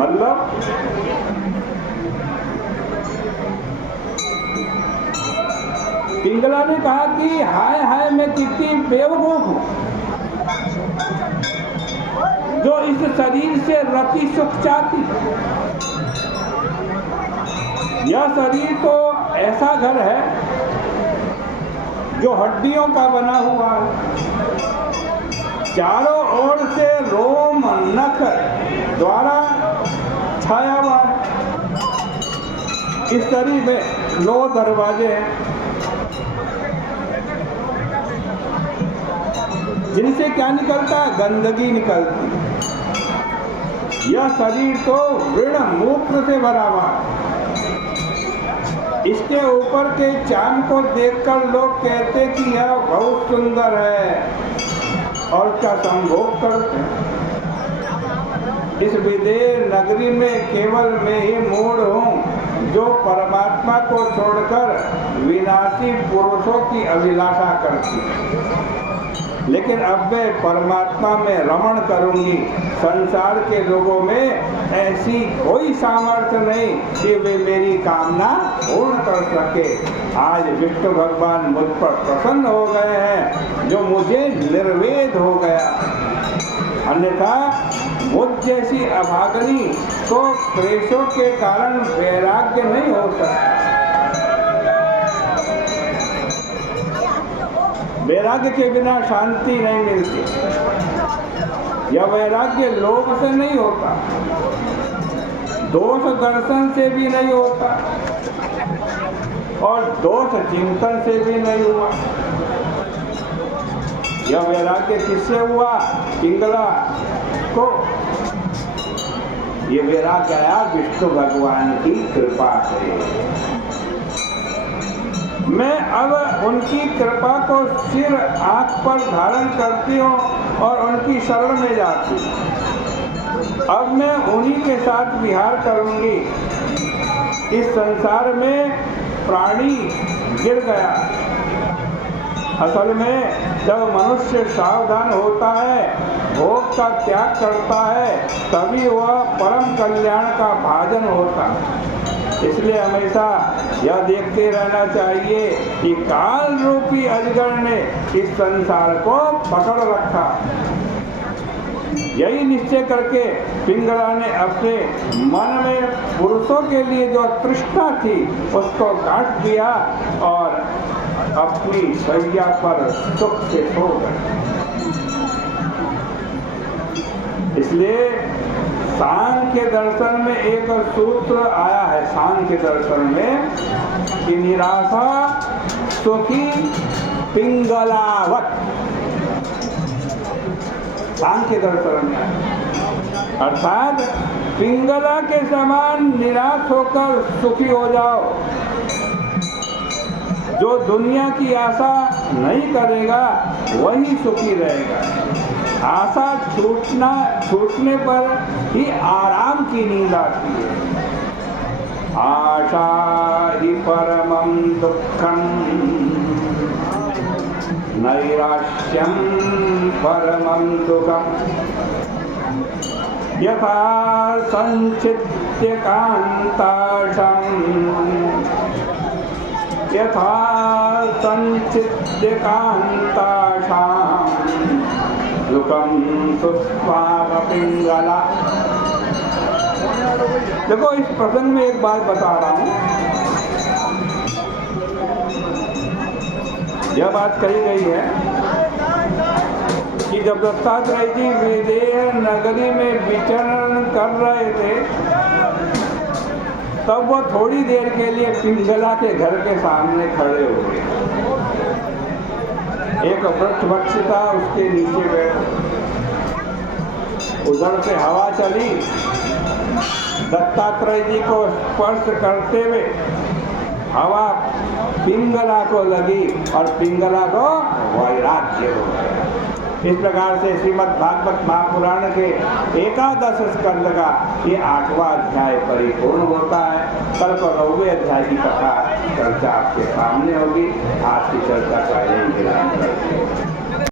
मतलब पिंगला ने कहा कि हाय हाय मैं कितनी बेवकूफ हूं जो इस शरीर से रति सुख चाहती। यह शरीर तो ऐसा घर है जो हड्डियों का बना हुआ है, चारों ओर से रोम नख द्वारा छाया हुआ है। इस शरीर में 9 दरवाजे हैं जिनसे क्या निकलता है? गंदगी निकलती है। यह शरीर तो वृण मूत्र से भरा हुआ है। इसके ऊपर के चांद को देखकर लोग कहते कि यह बहुत सुंदर है और उसका संभोग करते हैं। इस विदेह नगरी में केवल मैं ही मूढ़ हूँ जो परमात्मा को छोड़कर विनाशी पुरुषों की अभिलाषा करती है। लेकिन अब मैं परमात्मा में रमण करूंगी। संसार के लोगों में ऐसी कोई सामर्थ्य नहीं कि वे मेरी कामना पूर्ण कर सके। आज विष्णु भगवान मुझ पर प्रसन्न हो गए हैं जो मुझे निर्वेद हो गया। अन्यथा मुझ जैसी अभागनी तो क्लेशों के कारण वैराग्य नहीं हो सकता। वैराग्य के बिना शांति नहीं मिलती। यह वैराग्य लोभ से नहीं होता, दोष दर्शन से भी नहीं होता और दोष चिंतन से भी नहीं हुआ। यह वैराग्य किससे हुआ? पिंगला को। ये वैराग्य आया विष्णु भगवान की कृपा से। मैं अब उनकी कृपा को सिर आंख पर धारण करती हूँ और उनकी शरण में जाती हूँ। अब मैं उन्हीं के साथ विहार करूंगी। इस संसार में प्राणी गिर गया। असल में जब मनुष्य सावधान होता है, भोग का त्याग करता है, तभी वह परम कल्याण का भाजन होता है। इसलिए हमेशा यह देखते रहना चाहिए कि काल रूपी अजगर ने इस संसार को पकड़ रखा। यही निश्चय करके पिंगला ने अपने मन में पुरुषों के लिए जो तृष्णा थी उसको काट दिया और अपनी शैया पर सुख से सो गए। इसलिए सांख्य दर्शन में एक सूत्र आया है, सांख्य दर्शन में, कि निराशा सुखी पिंगलावत। सांख्य दर्शन में अर्थात पिंगला के समान निराश होकर सुखी हो जाओ। जो दुनिया की आशा नहीं करेगा वही सुखी रहेगा। आशा छूटने पर ही आराम की नींद आती है। आशा ही परमं दुःखं नैराश्यं परमं सुखम् यथा संचित्य कान्ताशं यथा संचित्य कान्ताशां दुःखं सुस्वाम पिंगला। देखो, इस प्रसंग में एक बात बता रहा हूं। यह बात कही गई है कि जब दत्तात्रेय जी विदेह नगरी में विचरण कर रहे थे तब वो थोड़ी देर के लिए पिंगला के घर के सामने खड़े हो गए। एक वृक्ष था, उसके नीचे बैठे। उधर से हवा चली, दत्तात्रेय जी को स्पर्श करते हुए हवा पिंगला को लगी और पिंगला को वैराग्य हो गया। इस प्रकार से श्रीमद् भागवत महापुराण के 11 स्कंद का ये 8वां अध्याय परिपूर्ण होता है। कल को 9वें अध्याय की कथा चर्चा आपके सामने होगी। आज की चर्चा का यही विराम करते हैं।